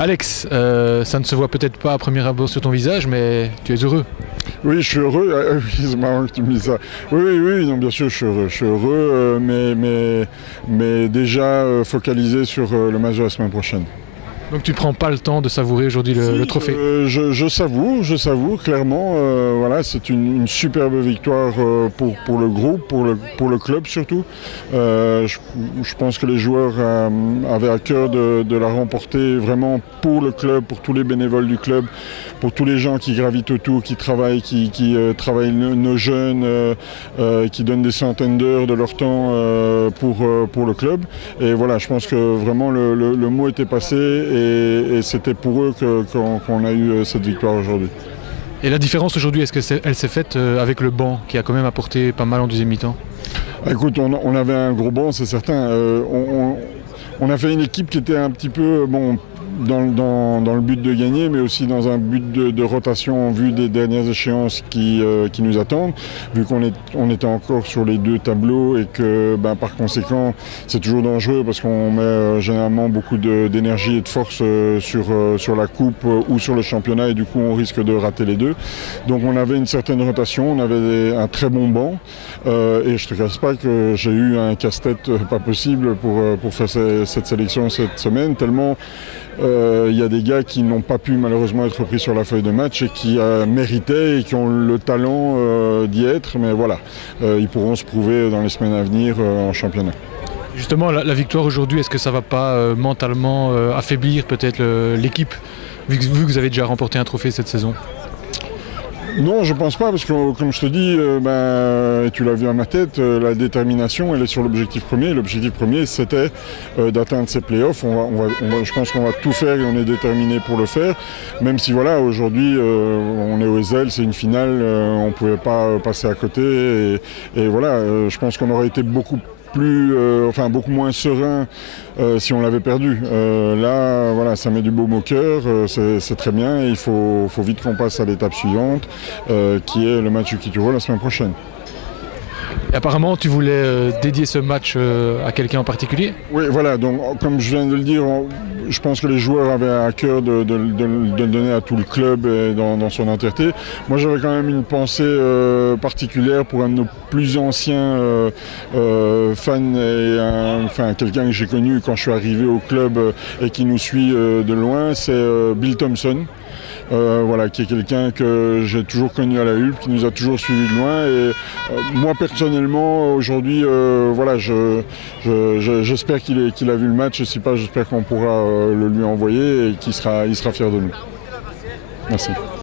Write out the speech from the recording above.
Alex, ça ne se voit peut-être pas à première abord sur ton visage, mais tu es heureux. Oui, je suis heureux. Oui, c'est marrant que tu me dises ça. Oui, non, bien sûr, je suis heureux. Je suis heureux, mais déjà focalisé sur le match de la semaine prochaine. Donc tu ne prends pas le temps de savourer aujourd'hui le trophée? Je savoure clairement. Voilà, c'est une superbe victoire pour le groupe, pour le club surtout. Je pense que les joueurs avaient à cœur de la remporter vraiment pour le club, pour tous les bénévoles du club, pour tous les gens qui gravitent autour, qui travaillent, qui travaillent nos jeunes, qui donnent des centaines d'heures de leur temps pour le club. Et voilà, je pense que vraiment le mot était passé. Et c'était pour eux qu'on a eu cette victoire aujourd'hui. Et la différence aujourd'hui, est-ce qu'elle s'est faite avec le banc qui a quand même apporté pas mal en deuxième mi-temps? Écoute, on avait un gros banc, c'est certain. On a fait une équipe qui était un petit peu dans le but de gagner, mais aussi dans un but de rotation en vue des dernières échéances qui nous attendent, vu qu'on était encore sur les deux tableaux et que par conséquent c'est toujours dangereux parce qu'on met généralement beaucoup d'énergie et de force sur la coupe ou sur le championnat et du coup on risque de rater les deux. Donc on avait une certaine rotation, on avait un très bon banc et je te cache pas que j'ai eu un casse-tête pas possible pour faire cette sélection cette semaine, tellement il y a des gars qui n'ont pas pu malheureusement être pris sur la feuille de match et qui méritaient et qui ont le talent d'y être. Mais voilà, ils pourront se prouver dans les semaines à venir en championnat. Justement, la victoire aujourd'hui, est-ce que ça ne va pas mentalement affaiblir peut-être l'équipe, vu que vous avez déjà remporté un trophée cette saison? Non, je pense pas, parce que comme je te dis, tu l'as vu à ma tête, la détermination, elle est sur l'objectif premier. L'objectif premier, c'était d'atteindre ces playoffs. Je pense qu'on va tout faire et on est déterminé pour le faire. Même si voilà, aujourd'hui, on est au Ezel, c'est une finale, on ne pouvait pas passer à côté. Et voilà, je pense qu'on aurait été beaucoup moins serein si on l'avait perdu. Là, voilà, ça met du baume au cœur, c'est très bien et il faut vite qu'on passe à l'étape suivante, qui est le match Ukituro la semaine prochaine. Et apparemment, tu voulais dédier ce match à quelqu'un en particulier? Oui, voilà, donc comme je viens de le dire, je pense que les joueurs avaient à cœur de le donner à tout le club et dans son entièreté. Moi, j'avais quand même une pensée particulière pour un de nos plus anciens fans et quelqu'un que j'ai connu quand je suis arrivé au club et qui nous suit de loin, c'est Bill Thompson. Voilà, qui est quelqu'un que j'ai toujours connu à la Hulpe, qui nous a toujours suivis de loin. Et moi personnellement, aujourd'hui, voilà, j'espère qu'il a vu le match. Et si pas, j'espère qu'on pourra le lui envoyer et qu'il sera fier de nous. Merci.